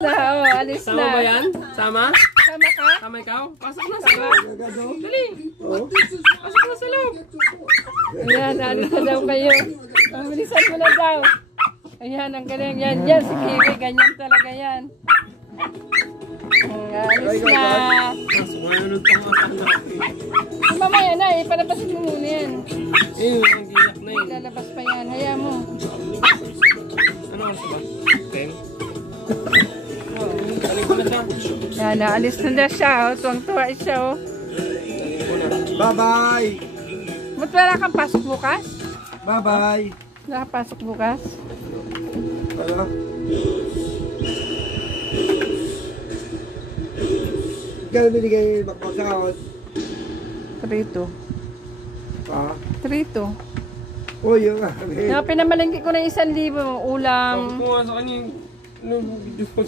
Alis na. Sama ba yan? Sama? Sama ka? Sama ikaw? Pasok na sa loob. Dali. Pasok na sa loob. Ayan, alis na daw kayo. Bilisan mo na daw. Ayan, ang galing. Yan, yan. Si Kiwi, ganyan talaga yan. Alis na. Sumanunod pa mga anak. Mamaya na eh. Palabasin mo muna yan. Ang gilak na yun. Lalabas pa yan. Hayaan mo. Ano oras ba? 10? Kaling ko na siya. Yan, naalis na siya. Oh. Tuwang-tuwa siya. Oh. Bye-bye! Ba't wala kang pasok bukas? Bye-bye! Wala kang pasok bukas? Ano? Gano'n binigay bakbak sa kawat? 3-2. Ha? 3-2. O, yun nga. Pinamalingi ko na 1,000 ulam. Sabi ko nga sa kanya, video ko.